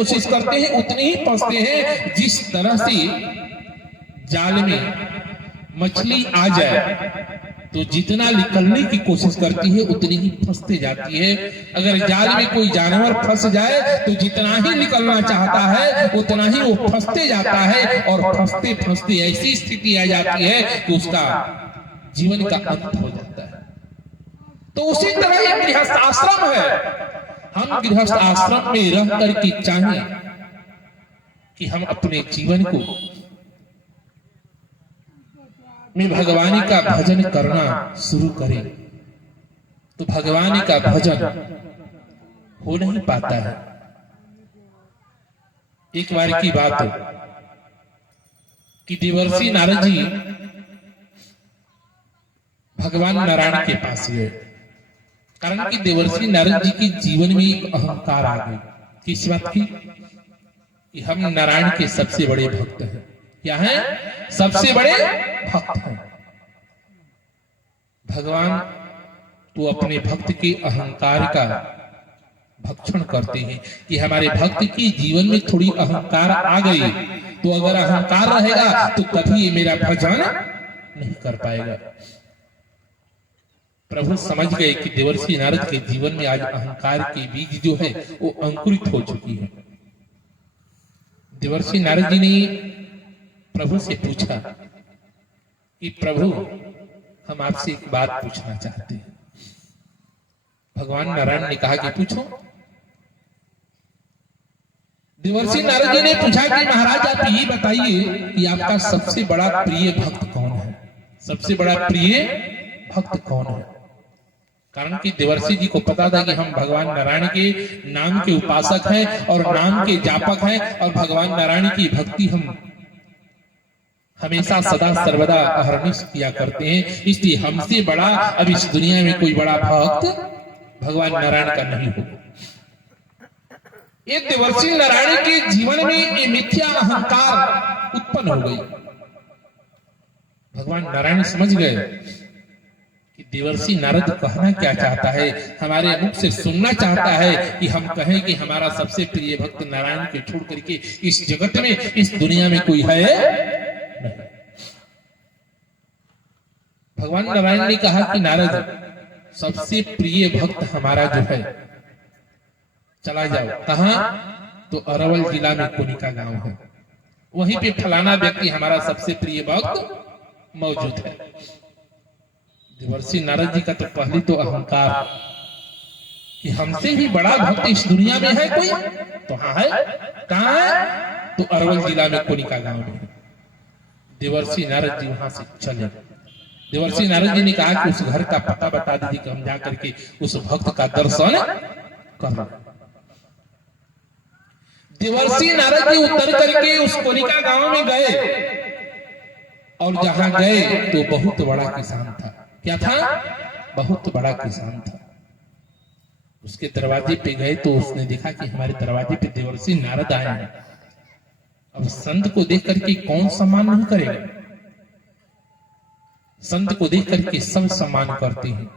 कोशिश करते हैं उतने ही फंसते हैं। जिस तरह से जाल में मछली आ जाए तो जितना निकलने की कोशिश करती है उतनी ही फंसते जाती है। अगर जाल में कोई जानवर फंस जाए तो जितना ही निकलना चाहता है उतना ही वो फंसते जाता है और फंसते फंसते ऐसी स्थिति आ जाती है कि उसका जीवन का अंत हो जाता है। तो उसी तरह एक गृहस्थ आश्रम है। हम गृहस्थ आश्रम में रह करके चाहें कि हम अपने जीवन को में भगवान का भजन करना शुरू करें तो भगवान का भजन हो नहीं पाता है। एक बार की बात कि देवर्षि नारद जी भगवान नारायण के पास गए, कारण कि देवर्षि नारद जी के जीवन में एक अहंकार आ गई। किस बात की? कि हम नारायण के सबसे बड़े भक्त हैं। क्या है? सबसे बड़े भक्त हैं। भगवान तो अपने भक्त के अहंकार का भक्षण करते हैं कि हमारे भक्त के जीवन में थोड़ी अहंकार आ गई तो अगर अहंकार रहेगा तो कभी ये मेरा भजन नहीं कर पाएगा। प्रभु समझ गए कि देवर्षि नारद के जीवन में आज अहंकार के बीज जो है वो अंकुरित हो चुकी है। देवर्षि नारद जी ने प्रभु से पूछा कि प्रभु हम आपसे एक बात पूछना चाहते हैं। भगवान नारायण ने कहा कि पूछो। देवर्षि नारद जी ने पूछा कि महाराज आप ये बताइए कि आपका सबसे बड़ा प्रिय भक्त कौन है? सबसे बड़ा प्रिय भक्त कौन है? कारण कि देवर्षि जी को पता था कि हम भगवान नारायण के नाम के उपासक हैं और नाम के जापक हैं और भगवान नारायण की भक्ति हम हमेशा सदा सर्वदा अहर्निश किया करते हैं। इसलिए हमसे बड़ा अब इस दुनिया में कोई बड़ा भक्त भगवान नारायण का नहीं हो। ये देवर्षि नारायण के जीवन में ये मिथ्या अहंकार उत्पन्न हो गई। भगवान नारायण समझ गए कि देवर्षि नारद कहना क्या चाहता है, हमारे मुख से सुनना चाहता है कि हम कहें कि हमारा सबसे प्रिय भक्त नारायण के छोड़ करके इस जगत में इस दुनिया में कोई है नहीं। भगवान नारायण ने कहा कि नारद सबसे प्रिय भक्त हमारा जो है चला जाओ। कहां? तो अरवल जिला में कोनिका गांव है, वहीं पे फलाना व्यक्ति हमारा सबसे प्रिय भक्त मौजूद है। देवर्षि नारद जी का तो पहले तो अहंकार कि हमसे भी बड़ा भक्त इस दुनिया में है कोई? तो हाँ है। कहां है? तो अरवल जिला में कोनिका गांव में। देवर्षि नारद जी वहां से चले। देवर्षि नारद जी ने कहा कि उस घर का पता बता दीजिए कि हम जाकर के उस भक्त का दर्शन कर। देवर्षि नारद जी उतर करके उस कोनिका गांव में गए और जहां गए तो बहुत बड़ा किसान था। क्या था? बहुत बड़ा किसान था। उसके दरवाजे पे गए तो उसने देखा कि हमारे दरवाजे पे देवर्षि नारद आए हैं। अब संत को देख करके कौन सम्मान नहीं करेगा? संत को देख करके सब सम्मान करते हैं।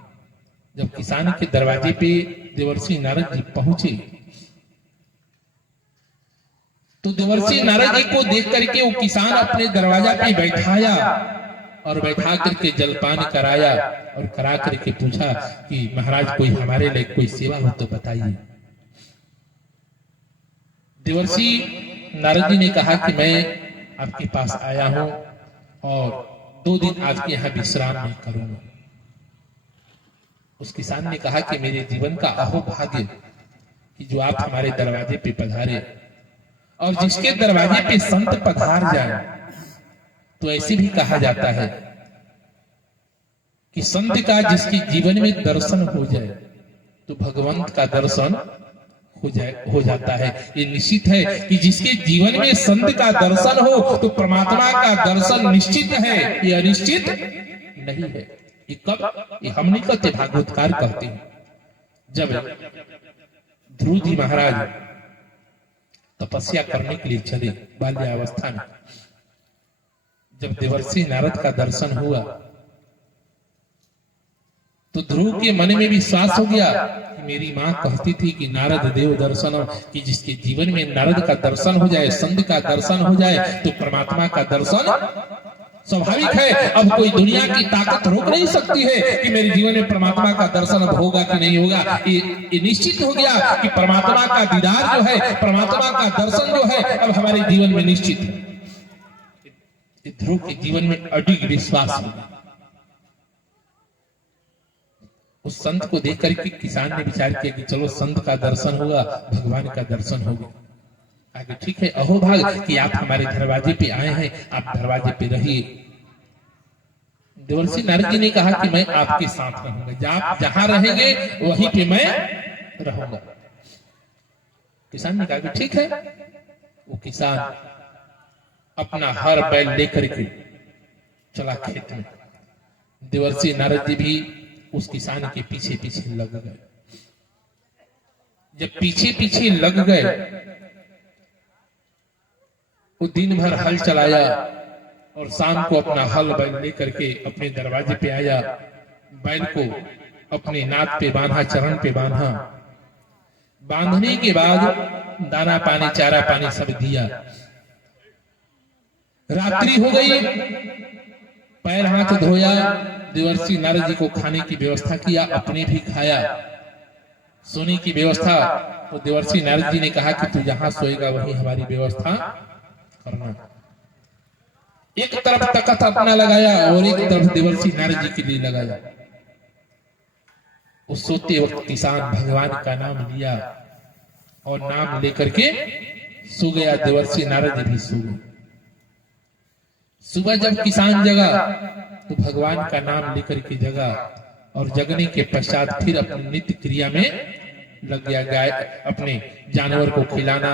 जब किसान के दरवाजे पे देवर्षि नारद जी पहुंचे तो देवर्षि नारद जी को देख करके वो किसान अपने दरवाजा पे बैठाया और बैठा करके जलपान कराया और करा करके पूछा कि महाराज कोई हमारे लिए कोई सेवा हो तो बताइए। देवर्षि नारद जी ने कहा कि मैं आपके पास आया हूं और 2 दिन आज के यहाँ विश्राम नहीं करूंगा। उस किसान ने कहा कि मेरे जीवन का अहोभाग्य कि जो आप हमारे दरवाजे पे पधारे और जिसके दरवाजे पे संत पधार जाए तो ऐसे भी कहा जाता है कि संत का जिसके जीवन में दर्शन हो जाए तो भगवंत का दर्शन हो जाता है। ये निश्चित है कि जिसके जीवन में संत का दर्शन हो तो परमात्मा का दर्शन निश्चित है, ये अनिश्चित नहीं है। ये कब? ये हम नहीं कहते, भागवतकार कहते हैं। जब ध्रुव जी महाराज तपस्या करने के लिए चले बाल्यावस्था में, जब देवर्षि नारद का दर्शन हुआ तो ध्रुव के मन में विश्वास हो गया मेरी माँ कहती थी कि नारद देव दर्शन, कि जिसके जीवन में नारद का दर्शन हो जाए, संत का दर्शन हो जाए, तो परमात्मा का दर्शन स्वाभाविक है। अब कोई दुनिया की ताकत रोक नहीं सकती है कि मेरे जीवन में परमात्मा का दर्शन अब होगा कि नहीं होगा। ये निश्चित हो गया कि परमात्मा का दीदार जो है, परमात्मा का दर्शन जो है, अब हमारे जीवन में निश्चित है। ध्रुव के जीवन में अडिग विश्वास होगा। उस संत को देख करके किसान ने विचार किया कि चलो संत का दर्शन होगा, भगवान का दर्शन होगा। आगे ठीक है, अहोभाग कि आप हमारे दरवाजे पे आए हैं, आप दरवाजे पे रहिए। देवर्षि नारद जी ने कहा कि मैं आपके साथ रहूंगा, आप जहां रहेंगे वहीं पे मैं रहूंगा। किसान ने कहा कि ठीक है। वो किसान अपना हर बैल लेकर के चला खेत में। देवर्षि नारद जी भी उस किसान के पीछे पीछे लग गए। जब पीछे पीछे लग गए, वो दिन भर हल चलाया और शाम को अपना हल बैल लेकर के अपने दरवाजे पे आया। बैल को अपने नाद पे बांधा, चरण पे बांधा। बांधने के बाद दाना पानी, चारा पानी सब दिया। रात्रि हो गई, पैर हाथ धोया, देवर्षि नारद जी को खाने की व्यवस्था किया, अपने भी खाया। सोने की व्यवस्था, तो देवर्षि नारद जी ने कहा कि तू जहां सोएगा वहीं हमारी व्यवस्था करना। एक तरफ तख्त अपना लगाया और एक तरफ देवर्षि नारद जी के लिए लगाया। उस सोते वक्त किसान भगवान का नाम लिया और नाम लेकर के सो गया। देवर्षि नारद जी भी सो गए। सुबह जब किसान जगा तो भगवान का नाम लेकर के जगा और जगने के पश्चात फिर अपनी नित्य क्रिया में लग गया। गाय अपने जानवर को खिलाना,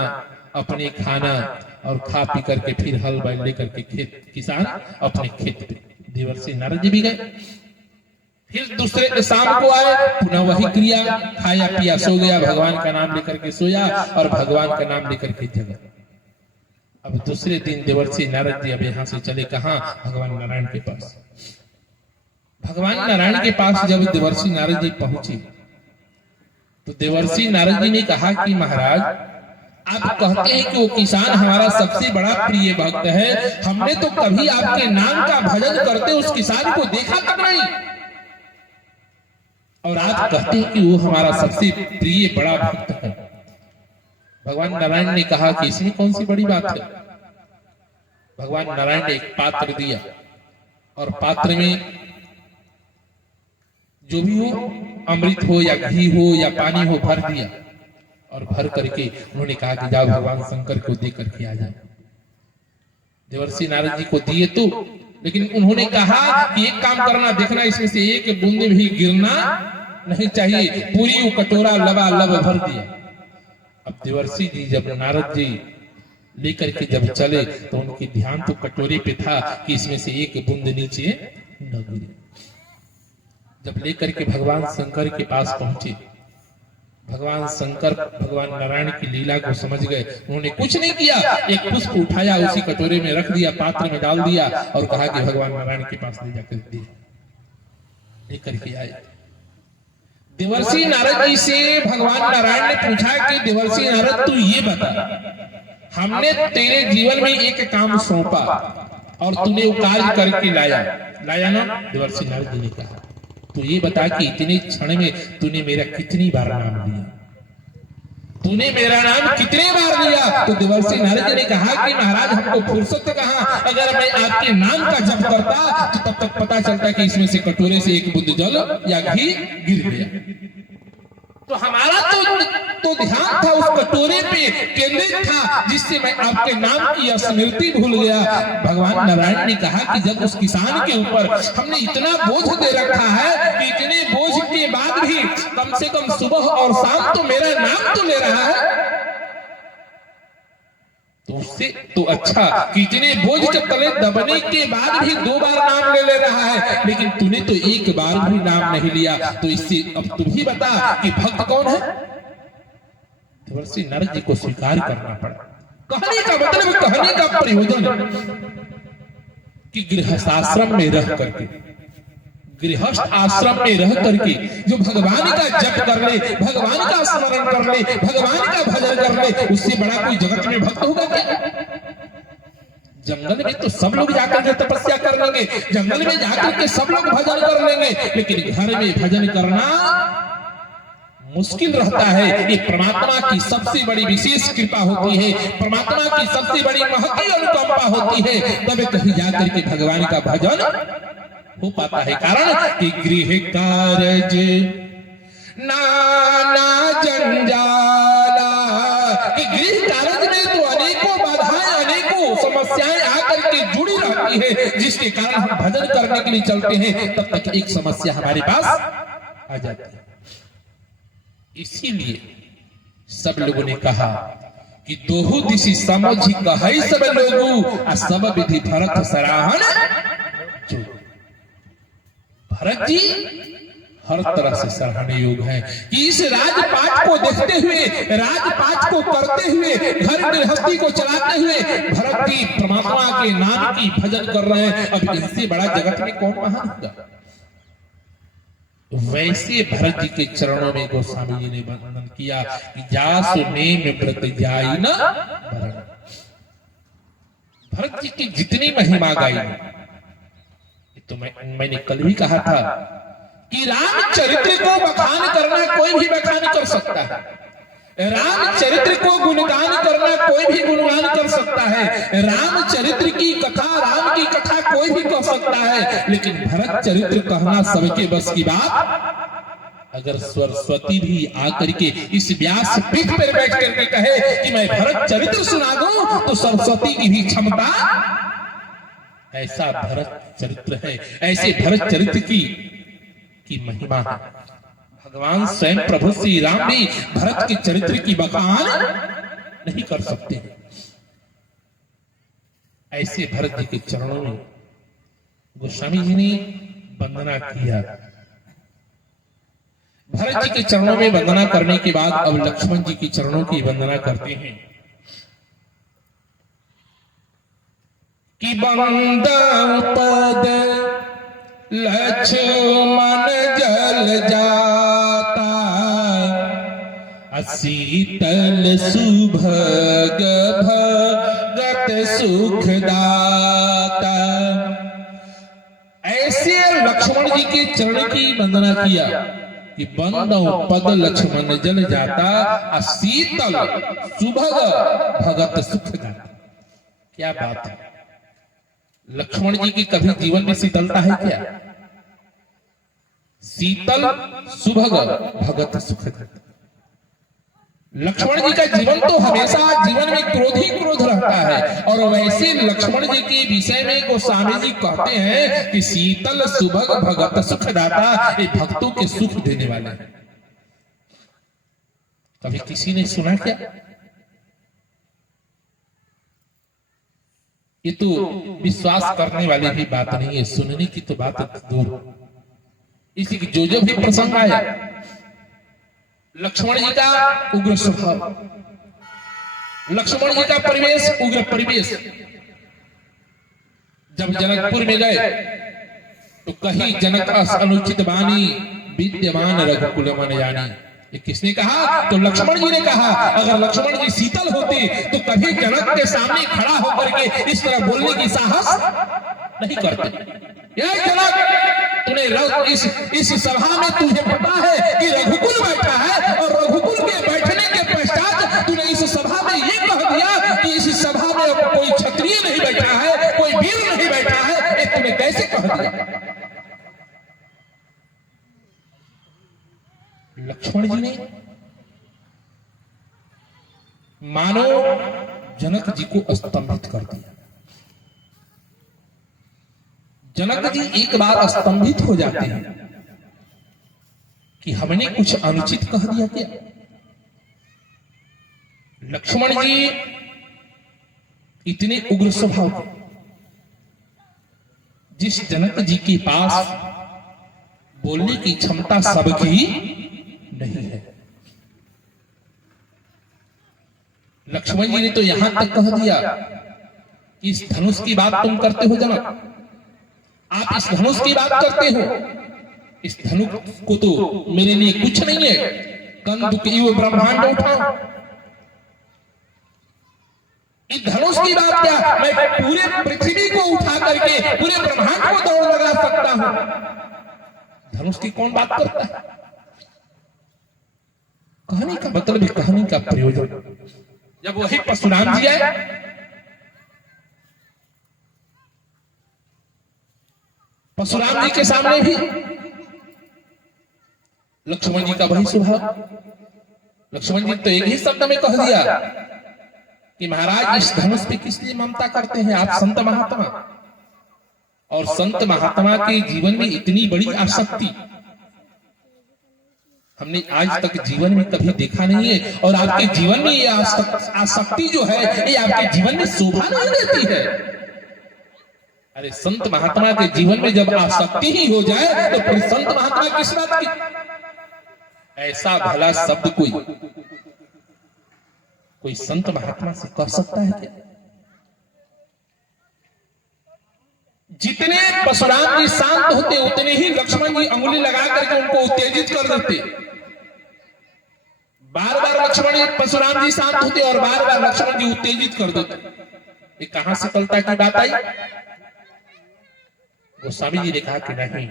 अपने खाना और खा पी करके फिर हल बैल लेकर के किसान अपने खेत पे। देवर्षि नारद जी भी गए। फिर दूसरे शाम को आए, पुनः वही क्रिया, खाया पिया सो गया, भगवान का नाम लेकर के सोया और भगवान का नाम लेकर के जगा। अब दूसरे दिन देवर्षि नारद जी अब यहाँ से चले कहाँ? भगवान नारायण के पास। भगवान नारायण के पास जब देवर्षि नारद जी पहुंचे तो देवर्षि नारद जी ने कहा कि महाराज, आप कहते हैं कि वो किसान हमारा सबसे बड़ा प्रिय भक्त है, हमने तो कभी आपके नाम का भजन करते उस किसान को देखा तक नहीं, और आप कहते हैं कि वो हमारा सबसे प्रिय बड़ा भक्त है। भगवान नारायण ने कहा कि इसमें कौन सी बड़ी बात है। भगवान नारायण ने एक पात्र दिया और पात्र में जो भी हो, अमृत हो या घी हो या पानी हो, भर दिया और भर करके उन्होंने कहा कि जाओ भगवान शंकर को दे करके आ जाए। देवर्षि नारद जी को दिए तो, लेकिन उन्होंने कहा कि एक काम करना, देखना इसमें से एक बूंद भी गिरना नहीं चाहिए। पूरी वो कटोरा लबालब भर दिया। अब देवर्षि जी जब नारद जी लेकर के जब चले तो उनके ध्यान तो कटोरे पे था कि इसमें से एक बूंद नीचे न गिरे। जब लेकर के भगवान शंकर के पास पहुंचे, भगवान शंकर भगवान नारायण की लीला को समझ गए। उन्होंने कुछ नहीं किया, एक पुष्प उठाया, उसी कटोरे में रख दिया, पात्र में डाल दिया और कहा कि भगवान नारायण के पास ले जाकर दे। लेकर के आए। देवर्षि नारद जी से भगवान नारायण ने पूछा कि देवर्षि नारद, तू ये बता, हमने तेरे जीवन में एक काम सौंपा और तूने वो कार्य करके लाया ना? देवर्षि नारद जी ने कहा, तू ये बता कि इतने क्षण में तूने मेरा कितनी बार नाम लिया, तूने मेरा नाम कितने बार लिया? तो देवर्षि नारद जी ने कहा कि महाराज, हमको फुर्सत कहाँ, अगर मैं आपके नाम का जप करता तो तब तक पता चलता कि इसमें से कटोरे से एक बूंद जल या घी गिर गया। तो हमारा तो ध्यान था उस कटोरे पे केंद्रित था, जिससे मैं आपके नाम की स्मृति भूल गया। भगवान नारायण ने कहा कि जब उस किसान के ऊपर हमने इतना बोझ दे रखा है कि इतने बोझ के बाद भी कम से कम सुबह और शाम तो मेरा नाम तो ले रहा है, तो उससे तो अच्छा कि इतने बोझ के तले दबने के बाद भी 2 बार नाम ले रहा है, लेकिन तूने तो एक बार भी नाम नहीं लिया। तो इससे अब तुम ही बता कि भक्त कौन है? देवर्षि नारद जी को स्वीकार करना पड़ा। कहने का मतलब, कहने का प्रयोजन कि गृहस्थाश्रम में रह करके गृहस्थ आश्रम में रह करके जो भगवान का जप कर ले, भगवान का स्मरण कर ले, भगवान का भजन कर ले, उससे बड़ा कोई जगत में भक्त होगा क्या? जंगल में तो सब लोग जाकर के तपस्या कर लेंगे, जंगल में जाकर के सब लोग भजन कर लेंगे, लेकिन घर में भजन करना मुश्किल रहता है। ये परमात्मा की सबसे बड़ी विशेष कृपा होती है, परमात्मा की सबसे बड़ी महती अनुकंपा होती है, तब कहीं जाकर के भगवान का भजन हो पाता है। कारण कि गृह कारज नाना जंजाला, कि गृह कारज में तो अनेकों बाधाएं, अनेकों समस्याएं आकर के जुड़ी रहती है, जिसके कारण हम भजन करने के लिए चलते हैं, तब तक एक समस्या हमारे पास आ जाती है। इसीलिए सब लोगों ने कहा कि दोहु दिशि समझ कहे सब लोगू आ सब विधि भरत सराहन जो। भरत जी हर तरह से सराहनीय योग है कि इस राजपाट को देखते हुए, राजपाट को करते हुए, घर गृहस्थी को चलाते हुए भरत जी परमात्मा के नाम की भजन कर रहे हैं। अब इससे बड़ा जगत में कौन महान होगा? वैसे भरत जी के चरणों में गोस्वामी जी ने वर्णन किया कि जासु नेम व्रत जाई न भरण। भरत जी की जितनी महिमा गाई, तो मैंने कल भी कहा था कि रामचरित्र को बखान करना कोई भी बखान कर सकता है, रामचरित्र को गुणगान करना कोई भी गुणगान कर सकता है, रामचरित्र की कथा, राम की कथा कोई भी कह सकता है, लेकिन भरत चरित्र कहना सबके बस की बात। अगर सरस्वती भी आकर के इस व्यास पीठ पर बैठ करके कहे कि मैं भरत चरित्र सुना दूं, तो सरस्वती की भी क्षमता, ऐसा भरत चरित्र है, ऐसे भरत चरित्र की महिमा है। भगवान स्वयं प्रभु श्री राम भी भरत के चरित्र की बखान नहीं कर सकते। ऐसे भरत जी के चरणों में गोस्वामी जी ने वंदना किया। भरत जी के चरणों में वंदना करने के बाद अब लक्ष्मण जी के चरणों की वंदना करते हैं कि बंदा पद लक्ष्मण जल जाता, शीतल सुभग भगत सुखदाता। ऐसे लक्ष्मण जी के चरण की वंदना किया कि बंदो पद लक्ष्मण जल जाता, शीतल सुभग भगत सुखदाता। क्या बात है! लक्ष्मण जी की कभी जीवन में शीतलता है क्या? शीतल सुभग भगत सुखद। लक्ष्मण जी का जीवन तो हमेशा जीवन में क्रोध ही क्रोध रहता है, और वैसे लक्ष्मण जी के विषय में गोस्वामी जी कहते हैं कि शीतल सुभग भगत सुखदाता, ये भक्तों के सुख देने वाला है। कभी किसी ने सुना क्या? ये तो विश्वास करने वाली भी बात नहीं है, सुनने की तो बात दूर। इसलिए जो भी प्रसंग आया, लक्ष्मण जी का उग्र स्वभाव, लक्ष्मण जी का परिवेश उग्र परिवेश। जब जनकपुर में गए तो कहीं जनक अनुचित वाणी विद्यमान रघुकुल मन जानी। ये किसने कहा? तो लक्ष्मण जी ने कहा। अगर लक्ष्मण जी शीतल होते तो कभी जनक के सामने खड़ा होकर के इस तरह बोलने की साहस नहीं करते। जनक, तूने इस सभा में तुझे पता है कि रघुकुल बैठा है, और रघुकुल के बैठने के पश्चात तूने इस सभा में ये कह दिया कि इस सभा में कोई क्षत्रिय नहीं बैठा है, कोई वीर नहीं बैठा है, ये तूने कैसे कह दिया? लक्ष्मण जी ने मानो जनक जी को स्तंभित कर दिया। जनक जी एक बार स्तंभित हो जाते हैं कि हमने कुछ अनुचित कह दिया क्या? लक्ष्मण जी इतने उग्र स्वभाव के, जिस जनक जी के पास बोलने की क्षमता सबकी नहीं है। लक्ष्मण जी ने तो यहां तक कह दिया कि इस धनुष की बात तुम करते हो जनक, आप इस धनुष की बात करते हो, इस धनुष को तो मेरे लिए कुछ नहीं है, कंदुक इव ब्रह्मांड उठाओ। इस धनुष की बात क्या, मैं पूरे पृथ्वी को उठा करके पूरे ब्रह्मांड को दौड़ लगा सकता हूं। धनुष की कौन बात करता है? कहानी का मतलब है, कहानी का प्रयोजन। जब वही परशुराम जी आए, परशुराम जी के सामने भी लक्ष्मण जी का वही स्वभाव। लक्ष्मण जी तो एक ही शब्द में कह दिया कि महाराज इस धनुष पे किस लिए ममता करते हैं आप संत महात्मा? और संत महात्मा के जीवन में इतनी बड़ी आसक्ति हमने आज तक जीवन में कभी देखा नहीं है। और आपके जीवन में ये आसक्ति जो है, ये आपके जीवन में शोभा नहीं देती है। अरे संत महात्मा के जीवन में जब आसक्ति ही हो जाए तो फिर संत महात्मा किस बात की? ऐसा भला शब्द कोई संत महात्मा से कह सकता है क्या? जितने परशुराम जी शांत होते उतने ही लक्ष्मण जी अंगुली लगा करके उनको उत्तेजित कर देते। बार बार लक्ष्मण जी परशुराम जी शांत होते और बार बार लक्ष्मण जी उत्तेजित कर देते। ये कहां से कलता की बात आई? गोस्वामी जी ने कहा कि नहीं,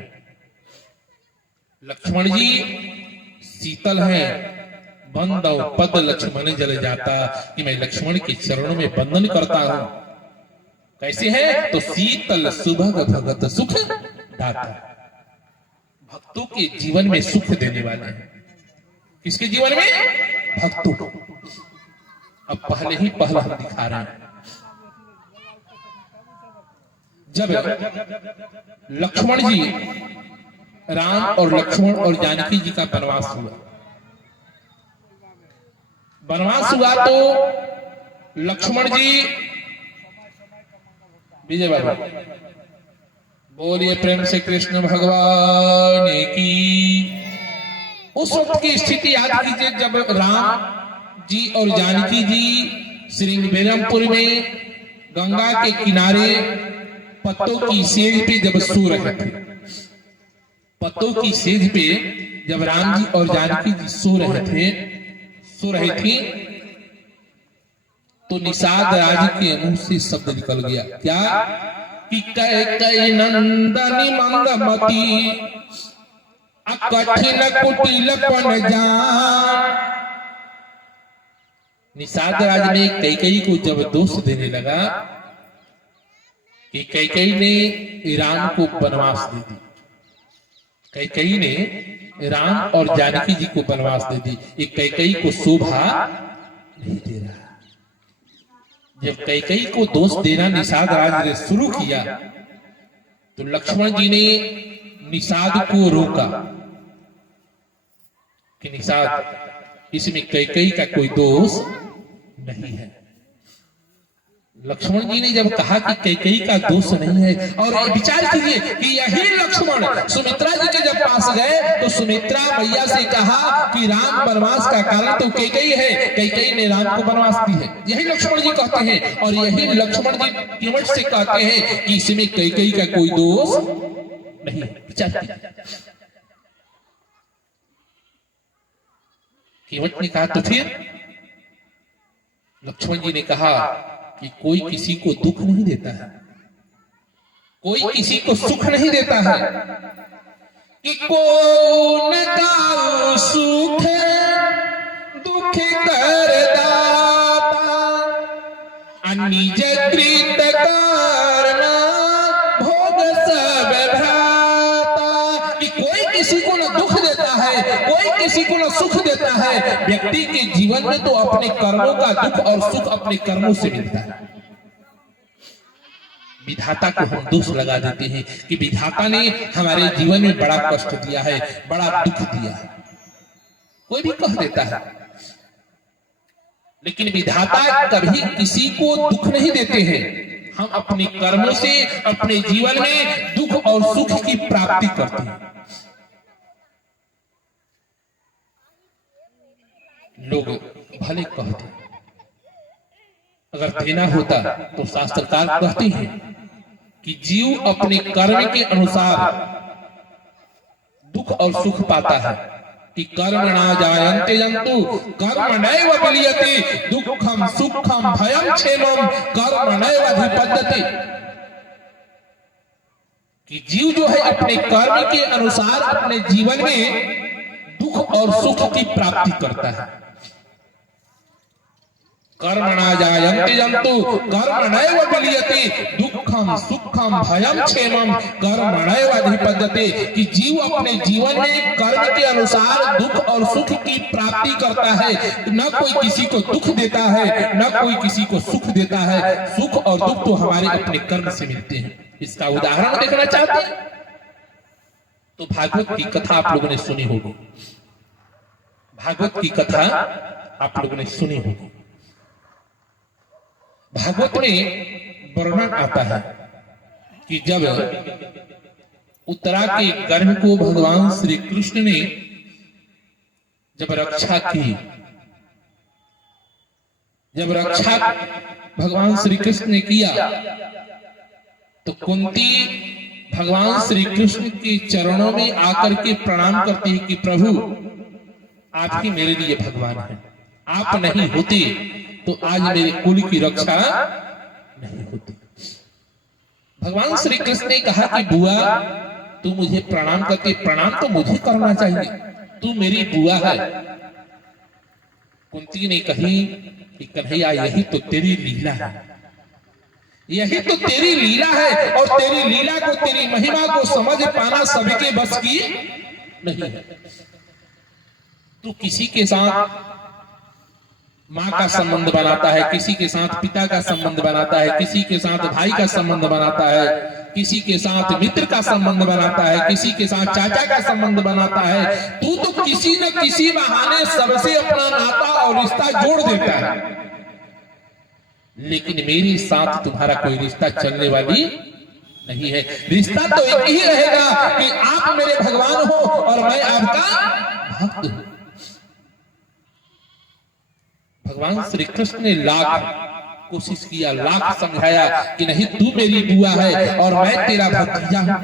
लक्ष्मण जी शीतल है, बंद पद लक्ष्मण जल जाता, कि मैं लक्ष्मण के चरणों में बंधन करता हूं। कैसे है? तो शीतल सुभग भगत सुख दाता, भक्तों के जीवन में सुख देने वाले हैं। किसके जीवन में? भक्तों को। अब पहला हम दिखा रहे हैं, जब लक्ष्मण जी, राम और लक्ष्मण और जानकी जी का वनवास हुआ तो लक्ष्मण जी, विजय बाबा बोलिए प्रेम से कृष्ण भगवान की। उस वक्त की स्थिति याद कीजिए, जब राम जी और जानकी जी श्रृंगबेरमपुर में गंगा के किनारे पत्तों की सेज पे जब सो रहे थे। पत्तों की सेज पे जब राम जी और जानकी जी सो रहे थे तो निषाद राज के मुंह से शब्द निकल गया, क्या? कि कई नंदनी मंदमती कठिन कुटिलपन जान। निषाद राज ने कैकेयी को जब दोष देने लगा कि कैकेयी ने राम को वनवास दे दी, कैकेयी ने राम और जानकी जी को वनवास दे दी, ये कैकेयी को शोभा नहीं दे रहा। जब कैकेयी को दोष देना निषाद राज ने शुरू किया तो लक्ष्मण जी ने निषाद को रोका कि निषाद, इसमें कैकेयी का कोई दोष नहीं है। लक्ष्मण जी ने जब कहा कि कैकेयी का दोष नहीं है, और विचार कीजिए कि यही लक्ष्मण सुमित्रा जी के जब पास गए तो सुमित्रा मैया से कहा कि राम वनवास का कारण तो कैकेयी है, कैकेयी ने राम को वनवास दी है। यही लक्ष्मण जी कहते हैं, और यही लक्ष्मण जी कीमत से कहते हैं कि इसमें कैकेयी का कोई दोष नहीं है। विचार कीजिए, कीमत ने कहा तो फिर लक्ष्मण जी ने कहा कि कोई किसी को दुख नहीं देता है, कोई किसी को सुख नहीं देता है, कि कौन का सुख दुख कर दाता, निज कृत करना भोग सब भ्राता। कि कोई किसी को न दुख देता है, कोई किसी को न सुख देता है। व्यक्ति के जीवन में तो अपने कर्मों का दुख और सुख अपने कर्मों से मिलता है। विधाता को हम दोष लगा देते हैं कि विधाता ने हमारे जीवन में बड़ा कष्ट दिया है, बड़ा दुख दिया है, कोई भी कह देता है। लेकिन विधाता कभी किसी को दुख नहीं देते हैं। हम अपने कर्मों से अपने जीवन में दुख और सुख की प्राप्ति करते हैं। लोग भले कहते हैं, अगर देना होता तो शास्त्रकार कहते हैं कि जीव अपने कर्म के अनुसार दुख दुख और सुख पाता है कि कर्मणा जायन्ते जन्तु कर्मणैव विलीयते दुःखम सुखम भयम क्षेमम कर्मणैव अधिपद्यते। कि जीव जो है अपने कर्म के अनुसार अपने जीवन में दुख और सुख की प्राप्ति करता है। कर्मणा जायन्ते जन्तु कर्मणैव विलीयते दुःखम सुखम भयम क्षेमम कर्मणैव अधिपद्यते। कि जीव अपने जीवन में कर्म के अनुसार दुख और सुख की प्राप्ति करता है। न कोई किसी को दुख देता है, न कोई किसी को सुख देता है। सुख और दुख तो हमारे अपने कर्म से मिलते हैं। इसका उदाहरण देखना चाहते हैं तो भागवत की कथा आप लोगों ने सुनी होगी। भागवत की कथा आप लोगों ने सुनी होगी। भागवत में वर्णन आता है कि जब उत्तरा के गर्भ को भगवान श्री कृष्ण ने जब रक्षा की, जब रक्षा भगवान श्री कृष्ण ने किया तो कुंती भगवान श्री कृष्ण के चरणों में आकर के प्रणाम करती है कि प्रभु आप ही मेरे लिए भगवान हैं। आप नहीं होते तो आज मेरे कुल की रक्षा नहीं होती। भगवान श्री कृष्ण ने कहा कि बुआ तू मुझे प्रणाम करके, प्रणाम तो मुझे करना चाहिए, तू मेरी बुआ है। कुंती ने कही कि कन्हैया यही तो तेरी लीला है, यही तो तेरी लीला है और तेरी लीला को, तेरी महिमा को समझ पाना सबके बस की नहीं है। तू किसी के साथ माँ का संबंध बनाता है, किसी के साथ पिता का संबंध बनाता है, किसी के साथ भाई का संबंध बनाता है, किसी के साथ मित्र का संबंध बनाता है, किसी के साथ चाचा का संबंध बनाता है। तू तो किसी न किसी बहाने सबसे अपना नाता और रिश्ता जोड़ देता है, लेकिन मेरे साथ तुम्हारा कोई रिश्ता चलने वाली नहीं है। रिश्ता तो एक ही रहेगा कि आप मेरे भगवान हो और मैं आपका भक्त हूं। भगवान श्री कृष्ण ने लाख कोशिश किया, लाख समझाया कि नहीं तू मेरी बुआ है और मैं तेरा भतीजा हूं।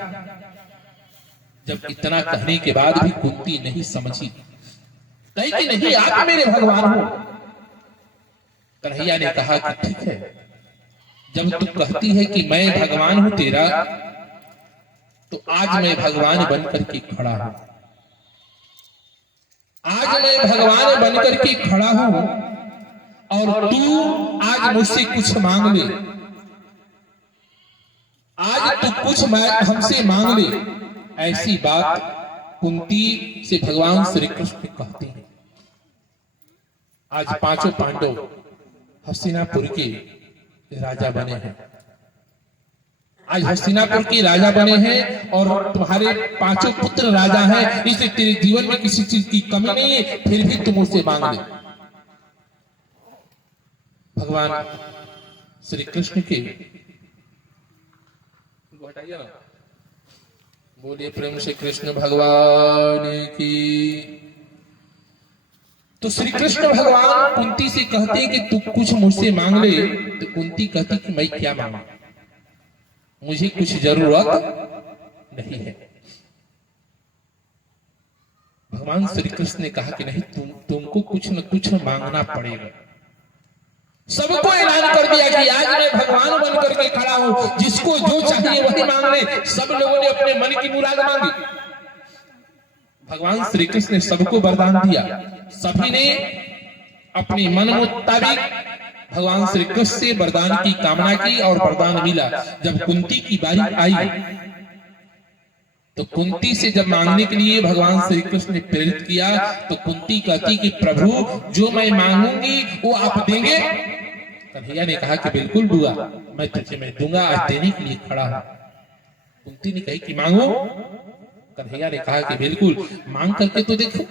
जब इतना कहने के बाद भी कुंती नहीं समझी, कही कि नहीं आप मेरे भगवान हो। कन्हैया ने कहा कि ठीक है, जब तू कहती है कि मैं भगवान हूं तेरा, तो आज मैं भगवान बनकर के खड़ा हूं। आज मैं भगवान बनकर के खड़ा हूं और तू आज मुझसे कुछ मांग ले, आज तू कुछ हमसे मांग ले। ऐसी बात कुंती से भगवान श्री कृष्ण कहते हैं। आज पांचों पांडव हस्तिनापुर के राजा बने हैं। आज हस्तिनापुर के राजा बने हैं और तुम्हारे पांचों पुत्र राजा हैं, इसलिए तेरे जीवन में किसी चीज की कमी नहीं है, फिर भी तुम उससे मांग ले। भगवान श्री कृष्ण के बोलिए प्रेम से कृष्ण भगवान की। तो श्री कृष्ण भगवान कुंती से कहते हैं कि तू कुछ मुझसे मांग ले। तो कुंती कहती कि मैं क्या मांगू, मुझे कुछ जरूरत नहीं है। भगवान श्री कृष्ण ने कहा कि नहीं तुमको कुछ न कुछ मांगना पड़ेगा। सबको ऐलान कर दिया कि आज मैं भगवान बनकर के खड़ा हूं, जिसको जो चाहिए वही मांग ले। सब लोगों ने अपने मन की मुराद मांगी। भगवान श्री कृष्ण ने सबको वरदान दिया, सभी ने अपने मन मुताबिक भगवान श्री कृष्ण से वरदान की कामना की और वरदान मिला। जब कुंती की बारी आई तो कुंती से जब मांगने के लिए भगवान श्री कृष्ण ने प्रेरित किया तो कुंती कहती कि प्रभु जो मैं मांगूंगी वो आप देंगे। कन्हैया ने कहा कि बिल्कुल बुआ, मैं तुझे मैं दूंगा, आज देने के लिए खड़ा हूं। कुंती ने कही कि मांगो। कन्हैया ने कहा कि बिल्कुल, मांग करके तो देखो,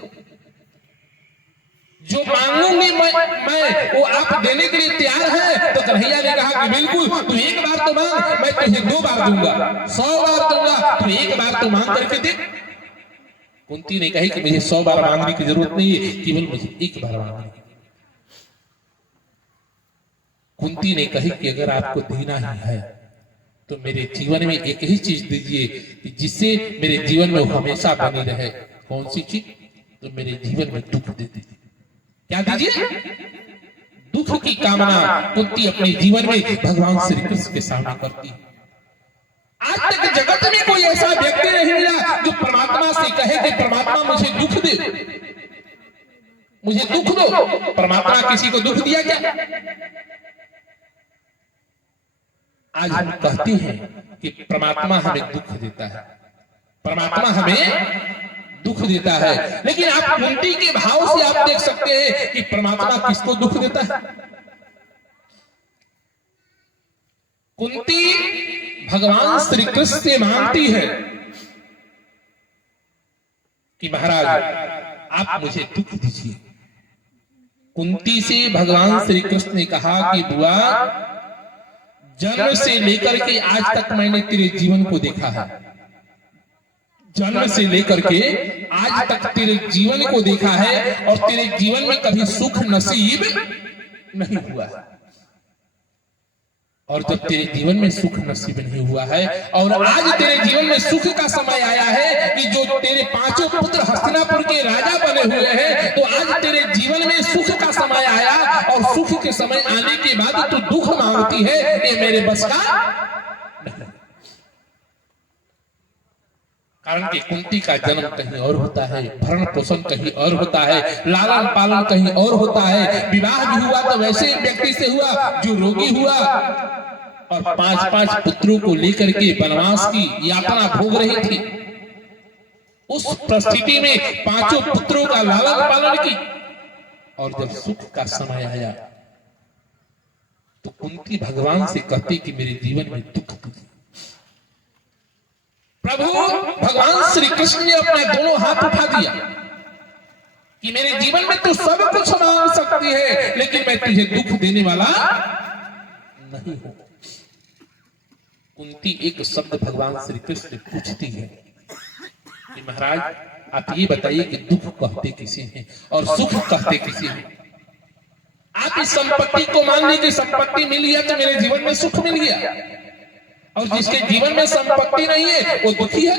जो मांगूंगी मैं वो आप देने के लिए तैयार है। तो कन्हैया ने कहा कि बिल्कुल, तू एक बार तो मांग, मैं तुझे 2 बार दूंगा, 100 बार दूंगा, तू एक बार तो मांग करके दे। कुंती ने कही कि मुझे 100 बार मांगने की जरूरत नहीं है, केवल मुझे एक बार मांगने की। कुंती ने कही कि अगर आपको देना ही है तो मेरे जीवन में एक ही चीज दीजिए कि जिससे मेरे जीवन में वो हमेशा बनी रहे। कौन सी चीज? तो मेरे जीवन में दुख दे दीजिए। क्या दीजिए? दुख की कामना कुंती अपने जीवन में भगवान श्री कृष्ण के सामने करती है। आज तक जगत में कोई ऐसा व्यक्ति नहीं मिला जो परमात्मा से कहे कि परमात्मा मुझे दुख दे, मुझे दुख दो। परमात्मा किसी को दुख दिया क्या? आज हम कहते हैं कि परमात्मा हमें दुख देता है, परमात्मा हमें दुख देता है, लेकिन आप कुंती के भाव से आप देख सकते हैं कि परमात्मा किसको दुख देता है। कुंती भगवान श्री कृष्ण से मांगती है कि महाराज आप मुझे दुख दीजिए। कुंती से भगवान श्री कृष्ण ने कहा कि बुआ, जन्म से लेकर के आज तक मैंने तेरे जीवन को देखा है, जन्म से लेकर के आज तक तेरे जीवन को देखा है और तेरे जीवन में कभी सुख नसीब नहीं हुआ है। और जब तेरे जीवन में सुख नसीब नहीं हुआ है और आज तेरे जीवन में सुख का समय आया है कि जो तेरे पांचों पुत्र हस्तिनापुर के राजा बने हुए हैं, तो आज तेरे जीवन में सुख का समय आया और सुख के समय आने के बाद तू दुख मांगती है, ये मेरे बस का नहीं। कारण कि कुंती का जन्म कहीं और होता है, भरण पोषण कहीं और होता है, लालन पालन कहीं और होता है, विवाह भी हुआ तो वैसे व्यक्ति से हुआ जो रोगी हुआ और 5-5 पुत्रों को लेकर के वनवास की यातना भोग रही थी। उस परिस्थिति में 5 पुत्रों का लालन पालन की और जब सुख का समय आया तो कुंती भगवान से कहती कि मेरे जीवन में दुख दीजिए। प्रभु भगवान श्री कृष्ण ने अपना दोनों हाथ उठा दिया कि मेरे जीवन में तू सब कुछ मांग सकती है, लेकिन मैं तुझे दुख देने वाला नहीं हूं। कुंती एक शब्द भगवान श्री कृष्ण से पूछती है कि महाराज आप ये बताइए कि दुख कहते किसे हैं और सुख कहते किसे हैं। आप इस संपत्ति को मान लीजिए, संपत्ति मिल गया तो मेरे जीवन में सुख मिल गया, और जिसके जीवन में संपत्ति नहीं है वो दुखी है।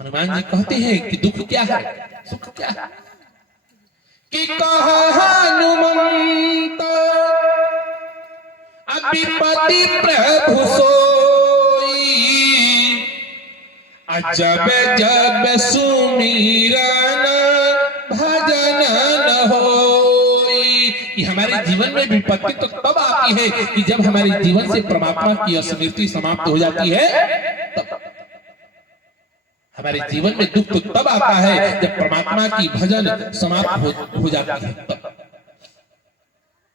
हनुमान जी कहते हैं कि दुख क्या है, सुख क्या है। कि कहा हनुमंत अभिपति प्रभु सोई, जब जब सुमिरन भजन न होई। कि हमारे जीवन में विपत्ति तो तब आती है कि जब हमारे जीवन से परमात्मा की स्मृति समाप्त हो जाती है, तब हमारे जीवन में दुख तो तब आता है जब परमात्मा की भजन समाप्त हो जाता है। तब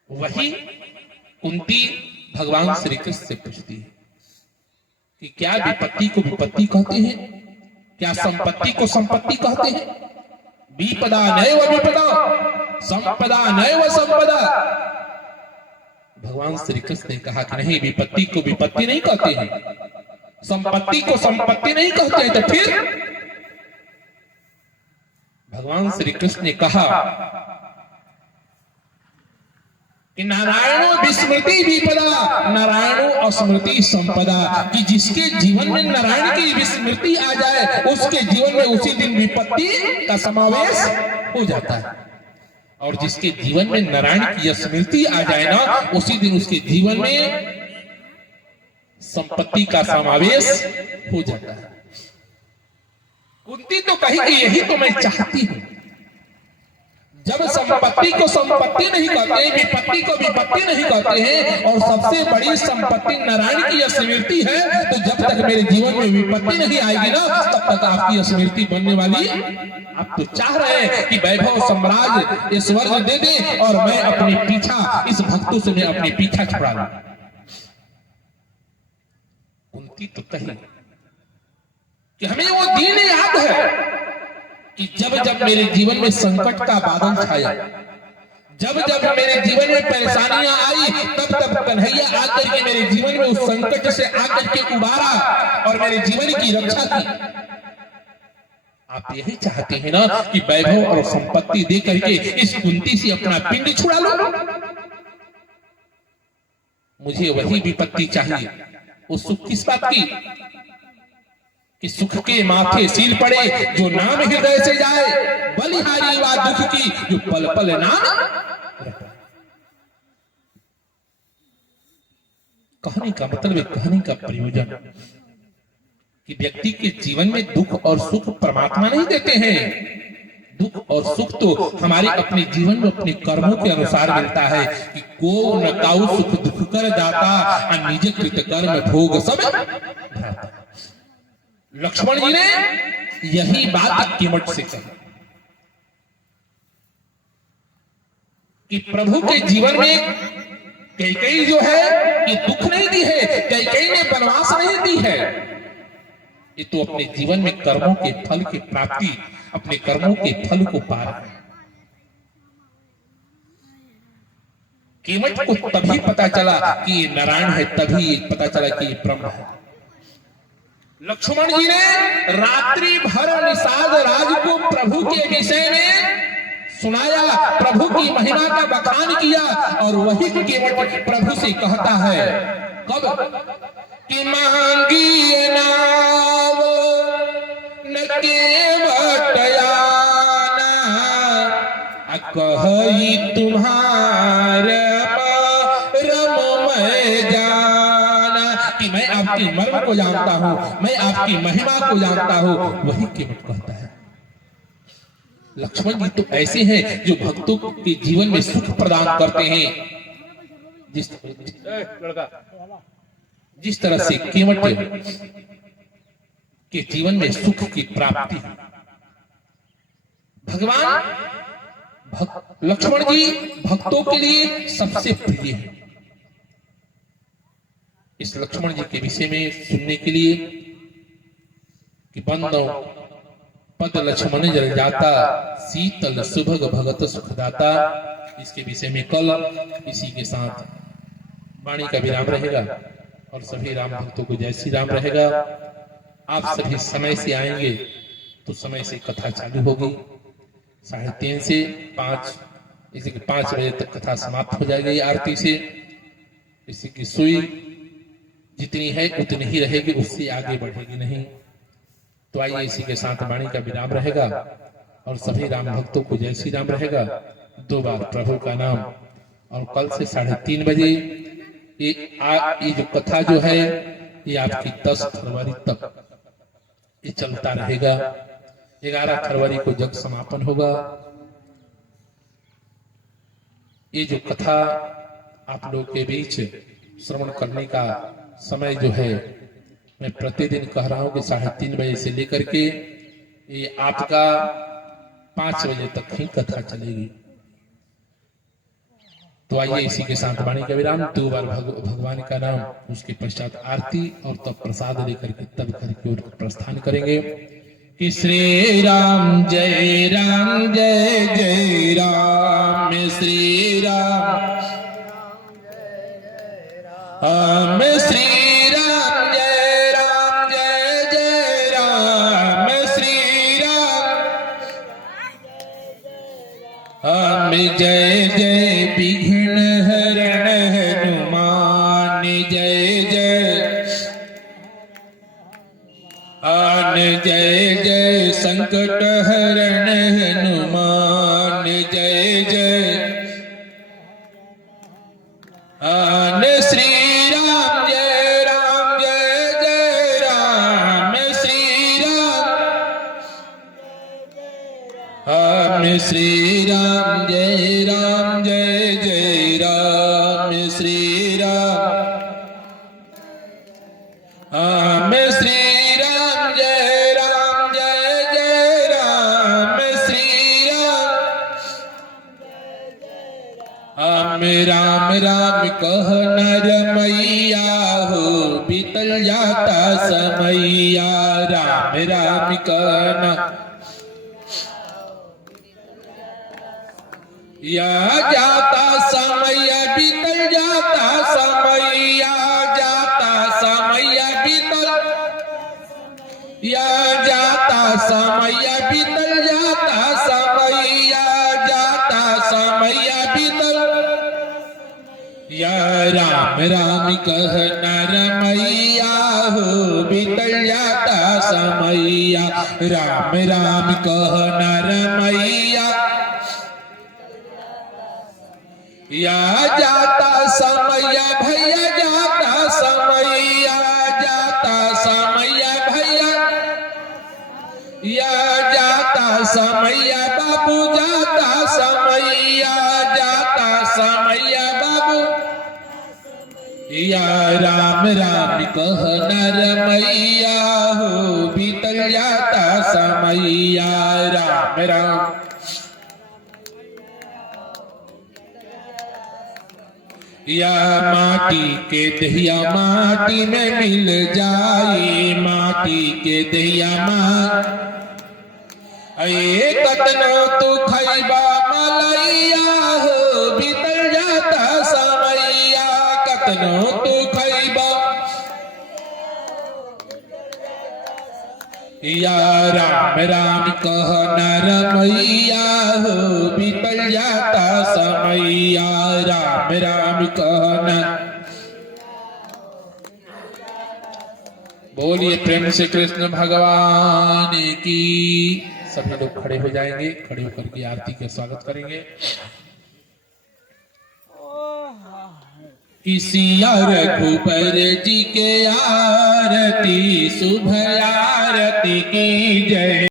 वही कुंती भगवान श्री कृष्ण से पूछती है कि क्या विपत्ति को विपत्ति कहते हैं, क्या संपत्ति को संपत्ति कहते हैं। विपदा नैव विपदा संपदा नैव संपदा। भगवान श्री कृष्ण ने कहा कि नहीं, विपत्ति को विपत्ति नहीं कहते हैं, संपत्ति को संपत्ति नहीं कहते हैं। तो फिर भगवान श्री कृष्ण ने कहा कि नारायणो विस्मृति विपदा नारायणो स्मृति संपदा। कि जिसके जीवन में नारायण की विस्मृति आ जाए उसके जीवन में उसी दिन विपत्ति का समावेश हो जाता है, और जिसके जीवन में नारायण की स्मृति आ जाए ना, उसी दिन उसके जीवन में संपत्ति का समावेश हो जाता है। कुंती तो कही कि यही तो मैं चाहती हूं। जब संपत्ति को संपत्ति नहीं कहते, विपत्ति को विपत्ति नहीं कहते हैं, और सबसे बड़ी संपत्ति नारायण की स्मृति है, तो जब तक मेरे जीवन में विपत्ति नहीं आएगी ना, तब तक आपकी स्मृति बनने वाली। आप तो चाह रहे हैं कि वैभव सम्राज ये स्वर्ग दे दे और मैं अपने पीछा इस भक्तों से मैं अपने पीछा छुड़ा लूं। कुंती तो कही कि हमें वो दिन याद है कि जब जब मेरे जीवन में संकट का बादल छाया, जब जब मेरे जीवन में परेशानियां आई, तब तब कन्हैया आकर के मेरे जीवन में उस संकट से आकर के उबारा और मेरे जीवन की रक्षा की। आप यही चाहते हैं ना कि वैभव और संपत्ति दे करके इस कुंती से अपना पिंड छुड़ा लो। मुझे वही विपत्ति चाहिए। वो सुख किस बात की कि सुख के माथे सील पड़े जो नाम हृदय से जाए, बलिहारी वा दुख की जो पल पल नाम। कहानी का मतलब है, कहानी का प्रयोजन कि व्यक्ति के जीवन में दुख और सुख परमात्मा नहीं देते हैं। दुख और सुख तो हमारे अपने जीवन में अपने कर्मों के अनुसार मिलता है कि को न काऊ सुख दुख कर दाता निज कृत कर्म भोग सब। लक्ष्मण जी ने यही बात केवट से कही कि प्रभु के जीवन में कैकेयी जो है ये दुख नहीं दी है, कैकेयी ने वनवास नहीं दी है, ये तो अपने जीवन में कर्मों के फल की प्राप्ति, अपने कर्मों के फल को पा रहे हैं। केवट को तभी पता चला कि ये नारायण है, तभी पता चला कि ये ब्रह्म है। लक्ष्मण जी ने रात्रि भर निषाद राज को प्रभु के विषय में सुनाया, प्रभु की महिमा का बखान किया, और वही केवट प्रभु से कहता है कब कि मांगी नाव न केवट आना, कही तुम्हारे रम मैं जाना, कि मैं आपकी मर्म को जानता हूं, मैं आपकी महिमा को जानता हूं। वही केवट कहता है। लक्ष्मण जी तो ऐसे हैं जो भक्तों के जीवन में सुख प्रदान करते हैं। जिस तरह से केवट के जीवन में सुख की प्राप्ति, भगवान लक्ष्मण जी भक्तों के लिए सबसे प्रिय है। इस लक्ष्मण जी के विषय में सुनने के लिए कि बंदो पद लक्ष्मण जल जाता, शीतल सुभग भगत सुखदाता, इसके विषय में कल इसी के साथ वाणी का विराम रहेगा और सभी राम भक्तों को जय श्री राम रहेगा। आप सभी समय से आएंगे तो समय से कथा चालू होगी, 3:30 से 5, इसी के 5 बजे तक कथा समाप्त हो जाएगी आरती से। इसी की सुई जितनी है उतनी ही रहेगी, उससे आगे बढ़ेगी नहीं। तो आइए इसी के साथ वाणी का विराम रहेगा और सभी राम भक्तों को जय श्री राम रहेगा। 2 बार प्रभु का नाम, और कल से 3:30 बजे ये जो कथा जो है ये आपकी 10 फरवरी तक ये चलता रहेगा। 11 फरवरी को जग समापन होगा। ये जो कथा आप लोग के बीच श्रवण करने का समय जो है, मैं प्रतिदिन कह रहा हूं कि 3:30 बजे से लेकर के ये आपका 5 बजे तक ही कथा चलेगी। तो आइए इसी के साथ वाणी का विराम, 2 बार भगवान का नाम, उसके पश्चात आरती और तब प्रसाद लेकर के तब घर की ओर प्रस्थान करेंगे। कि श्री राम जय राम जय जय राम, श्री राम श्री राम जय राम जय जय राम, श्री राम जय जय विघ्न हरण हनुमान, जय जय जय जय संकट हरण हनुमान, जय जय श्री राम जय राम जय जय राम, श्री राम जय राम जय जय राम, श्री राम जय राम जय जय राम, श्री राम राम कह नर मैया हो, बीतल जाता समैया, राम राम कहना या जाता समय बीतल जाता समैया, जाता समय बीतल या जाता समय बीतल जाता समैया, जाता समय बीतल या राम राम कह नर मैया हो बीतल जाता समैया। राम राम कह नर मैया या जाता समय भैया जाता समैया। जाता समय भैया या जाता समैया बाबू जाता समैया। जाता समैया बाबू या राम राम कह नर मैया हो बीतल जाता समैया। राम राम या माटी के दहिया माटी में मिल जाए। माटी के दहिया कतनो तू खैबा मलैया हो बीतल जाता समैया। कतनो तू खैबा या राम राम कह नर मैया हो बीतल जाता समैया। राम राम कह नर। बोलिए प्रेम से कृष्ण भगवान की। सभी लोग खड़े हो जाएंगे, खड़े होकर के आरती के स्वागत करेंगे। इसी रघुबर जी के आरती शुभ आरती की जय।